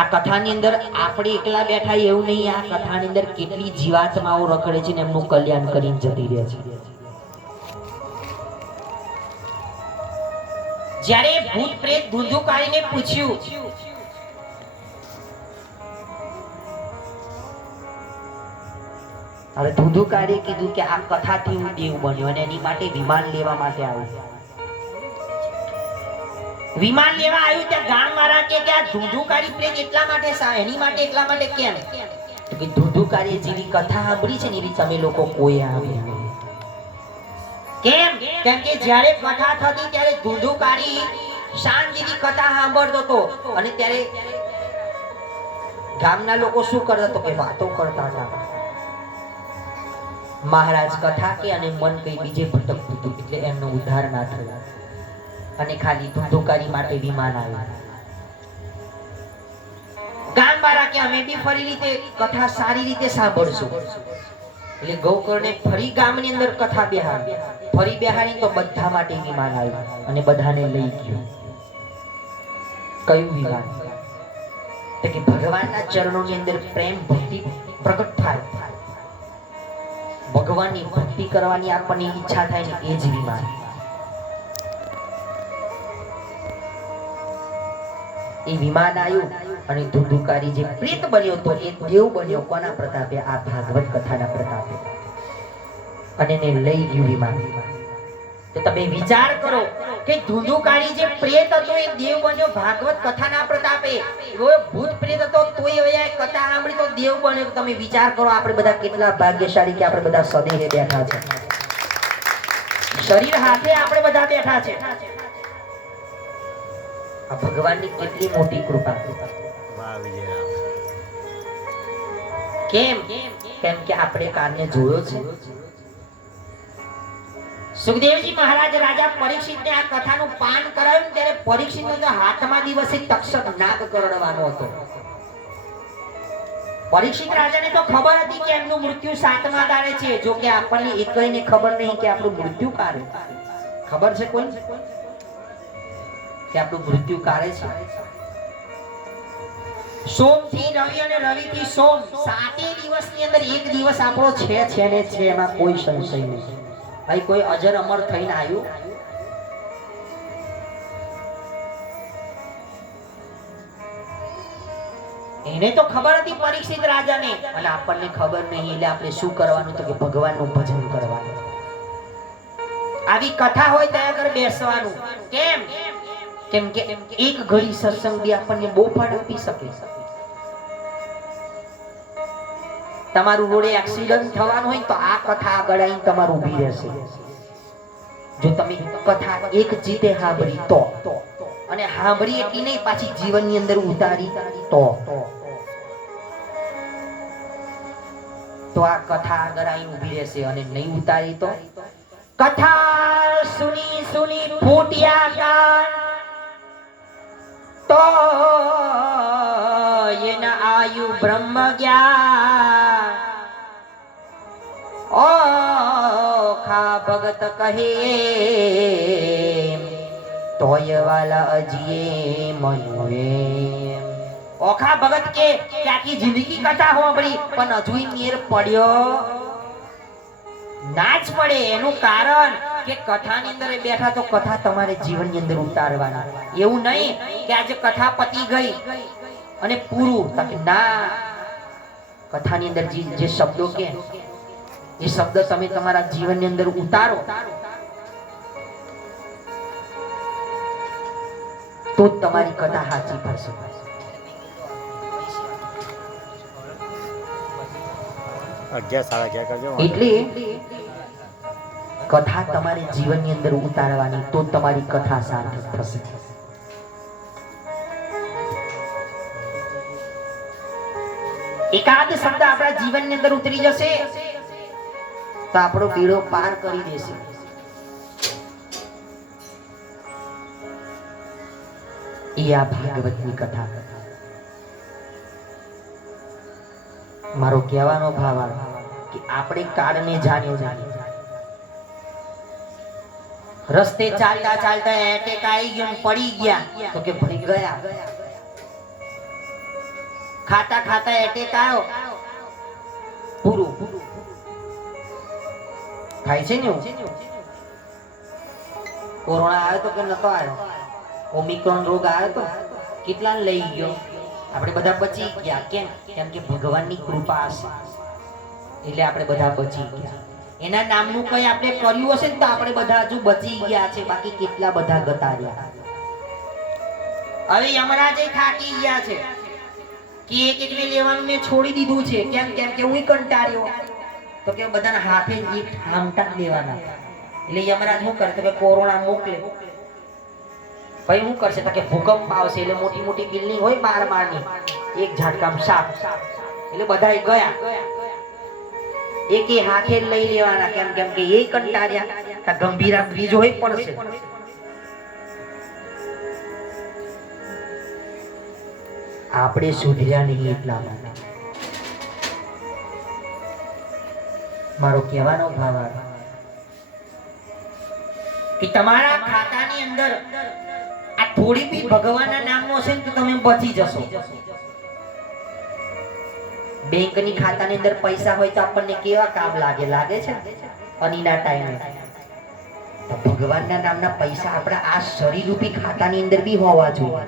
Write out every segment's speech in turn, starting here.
આ કથાની અંદર આપણે એકલા બેઠા એવું નહીં, આ કથાની અંદર કેટલી જીવાત્માઓ રખડે છે ને એમનું કલ્યાણ કરીને જતી રહે છે. જ્યારે ભૂત પ્રેત ધુંધુકારીને પૂછ્યું, હવે ધુંધુકારીએ કીધું કે આ કથાથી હું દેવ બન્યો અને એની માટે વિમાન લેવા માટે આવ્યો. વિમાન લેવા આવ્યું ત્યાં ગામવાળા કે આ ધુંધુકારી પ્રેત એટલા માટે એની માટે એટલા માટે કેમ? તો કે ધુંધુકારીએ જેવી કથા સાંભળી છે ને એવી તમે લોકો કોઈ આવ્યા. કેમ? કેમ કે જ્યારે કથા થતી ત્યારે ધુંધુકારી શાંતિથી કથા સાંભળતો હતો અને ત્યારે ગામના લોકો શું કરતા તો કે વાતો કરતા હતા. મહારાજ કથા કે અને મન કઈ બીજે ભટકતું હતું એટલે એમનો ઉદ્ધાર ના થયો અને ખાલી ધુંધુકારી માટે વિમાન આવ્યું. ગામવાળા કે અમે બી ફરી રીતે કથા સારી રીતે સાંભળશું એટલે ગૌકર્ણે ફરી ગામની અંદર કથા બેહાડી. ફરી બેહાડી તો બધા માટે વિમાન આવ્યું અને બધાને લઈ ગયું. કયું વિમાન? તો કે ભગવાનના ચરણોની અંદર પ્રેમ ભક્તિ પ્રગટ થાય, ભગવાનની ભક્તિ કરવાની આપણને ઈચ્છા થાય ને એ જ વિમાન. એ વિમાન આવ્યું અને ધુંધુકારી જે પ્રેત બન્યો તો એ દેવ બન્યો. કોના પ્રતાપે? આ ભાગવત કથાના પ્રતાપે. અને એને લઈ ગયું વિમાન. તો તમે વિચાર કરો કે ધુંધુકારી જે પ્રેત હતો એ દેવ બન્યો ભાગવત કથાના પ્રતાપે. એવો ભૂત પ્રેત હતો તોય હવે કથા સાંભળી તો દેવ બન્યો. તમે વિચાર કરો આપણે બધા કેટલા ભાગ્યશાળી કે આપણે બધા સદેહે બેઠા છે, શરીર હાથે આપણે બધા બેઠા છે. આ ભગવાનની કેટલી મોટી કૃપા. કેમ? કેમ કે આપણે કારણે જોયો છે. સુખદેવજી મહારાજ રાજા પરીક્ષિતને આ કથાનું પાન કરાવ્યું ત્યારે પરીક્ષિતનો હાથમાં દિવસે તક્ષક નાગ કરડવાનો હતો. પરીક્ષિત રાજાને તો ખબર હતી કે એમનું મૃત્યુ 7મા દાડે છે. જો કે આપણને એકઈને ખબર નહીં કે આપણું મૃત્યુ ક્યારે. ખબર છે કોઈ કે આપણું મૃત્યુ ક્યારે છે? સોમ થી રવિ અને રવિ થી સોમ 7 દિવસની અંદર એક દિવસ આપણો છે ને છે, એમાં કોઈ સંશય નહીં. ભાઈ કોઈ અજર અમર થઈને આવ્યું? એને તો ખબર હતી પરીક્ષિત રાજાને અને આપણને ખબર નહીં. એટલે આપણે શું કરવાનું તો કે ભગવાનનું ભજન કરવાનું. આવી કથા હોય ત્યાં આગળ બેસવાનું. કેમ? કેમ કે એક ઘડી સત્સંગ બી આપણને બહુ ફળ આપી શકે. તમારું રોડે એક્સિડન્ટ થવાનું હોય તો આ કથા આગળ આવીને તમારું ઊભી રહેશે. જો તમે કથા એક જીતે સાંભળી તો, અને સાંભળી એટલી નહીં પાછી જીવનની અંદર ઉતારી તો આ કથા આગળ આવીને ઊભી રહેશે. અને નહીં ઉતારી તો કથા સુની સુની ફૂટ્યા કાન તો એના આયુ બ્રહ્મ જ્ઞાન. ઓખા ભગત કહે તોય વાલા અજીએ મનુએ. ઓખા ભગત કે આખી જિંદગી કથા સાંભળી પણ હજુ મેર પડ્યો ના જ પડે. એનું કારણ કે કથાની અંદર બેઠા તો કથા તમારે જીવનની અંદર ઉતારવાના. એવું નહીં કે આજે કથા પતી ગઈ અને પૂરું. ના, કથાની અંદર જે શબ્દો કે એ શબ્દ તમે તમારા જીવનની અંદર ઉતારો તો તમારી કથા સાચી પડશે. એટલે કથા તમારે જીવનની અંદર ઉતારવાની તો તમારી કથા સાર્થક થશે. એકાદ શબ્દ આપણા જીવનની અંદર ઉતરી જશે તો આપણો બેડો પાર કરી દેશે. એ આ ભાગવતની કથા. મારો કહેવાનો ભાવ કે આપણે કાળને જાણ્યો. રસ્તે ચાલતા ચાલતા એટેક આવી ગયો પડી ગયા તો કે ભણી ગયા. ખાતા ખાતા એટેક આવ્યો, પૂરું થાય છે ને. કોરોના આવ્યો તો કે નતો આવ્યો, ઓમિક્રોન રોગ આવ્યો તો કેટલા લઈ ગયો, આપણે બધા બચી ગયા. કેમ? કેમ કે ભગવાનની કૃપા હશે એટલે આપણે બધા બચી ગયા. એના નામનું કઈ આપણે કર્યું હશે ને તો આપણે બધા હજુ બચી ગયા છે, બાકી કેટલા બધા ગતા રહ્યા. હવે યમરાજે થાકી ગયા છે કે એક એકને લેવાનું મેં છોડી દીધું છે. કેમ? કેમ કે હું કંટાળ્યો. તો કે બધાના હાથે એક ઠામટા લેવાના. એટલે યમરાજ શું કરે? તો કે કોરોના મોકલે. ભાઈ શું કરશે? તો કે ભૂકંપ આવશે એટલે મોટી મોટી બિલ્ડિંગ હોય 12 માળની, એક ઝાટકામ સાફ, એટલે બધાય ગયા. એકે હાથે લઈ લેવાના. કેમ? કેમ કે એ કંટાળ્યા. ગંભીરા બીજ હોય પડશે. આપણે સુધર્યા નહીં એટલા માટે. મારો કહેવાનો ભાવ કે તમારા ખાતાની અંદર આ થોડી બી ભગવાનના નામનો હશે ને તો તમે બચી જશો. બેંકની ખાતાની અંદર પૈસા હોય તો આપણને કેવા કામ લાગે? લાગે છે અનીના ટાઈમે. તો ભગવાનના નામના પૈસા આપણા આ શરીરરૂપી ખાતાની અંદર બી હોવા જોઈએ,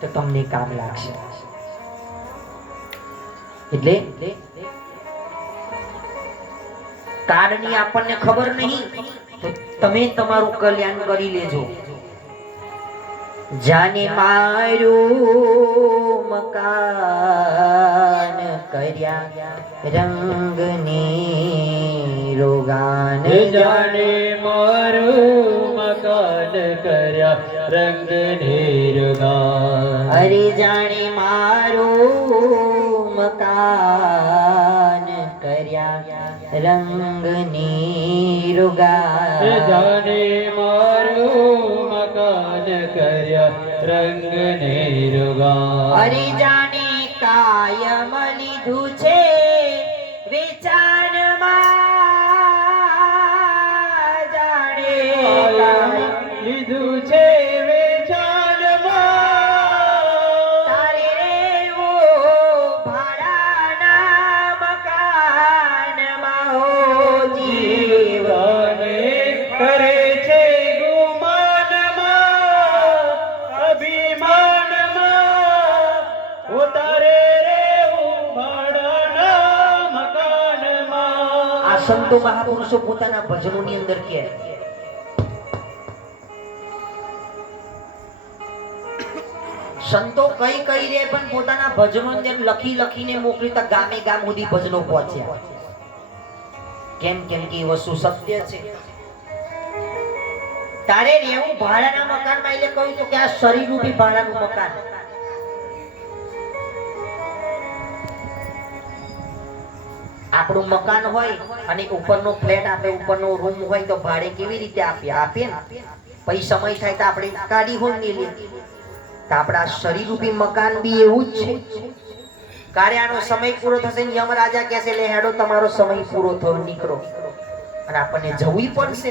તો તમને કામ લાગશે. એટલે કાર્ડની આપણને ખબર નહીં તો તમે તમારું કલ્યાણ કરી લેજો. જાને મારું મકાન કર્યા રંગની રોગાન, જાને મારું મકાન કર્યા રંગની રોગાન. અરે જાણે મારું મકાન કર્યા રંગની રોગાન, જાને મારું મકાન કર્યા રંગની રોગાન. અરે જાણે કાયમ લીધું છે વેચાણમાં, જાણે લીધું છે વેચાણમાં, તારે રેવો ભાડાના મકાનમાં હો જીવન. કરે છે ગુમાનમાં અભિમાનમાં, ઉતારે રેવું ભાડાના મકાનમાં. આ સંતો મહાપુરુષો પોતાના ભજનોની અંદર કહે, સંતો કઈ કઈ રે પણ પોતાના ભજનો અંદર લખી લખીને મોકલી તો ગામે ગામ સુધી ભજનો પહોંચ્યા. કેમ? કેમ કે એ વસ્તુ સત્ય છે. તારે રહેવું ભાડાના મકાનમાં, એટલે કહ્યું તો કે આ શરીર રૂપી ભાડાનું મકાન. આપણું મકાન હોય અને ઉપરનો ફ્લેટ, આપણે ઉપરનો રૂમ હોય તો ભાડે કેવી રીતે આપીએ? આપીએ ને. પછી સમય થાય તો આપણે કાઢી હોય ને લે. તો આપણા શરીર રૂપી મકાન બી એવું જ છે. કાર્ય આનો સમય પૂરો થશે ને યમરાજા કહેશે લે હેડો તમારો સમય પૂરો થયો, નીકળો. અને આપણને જવું પડશે.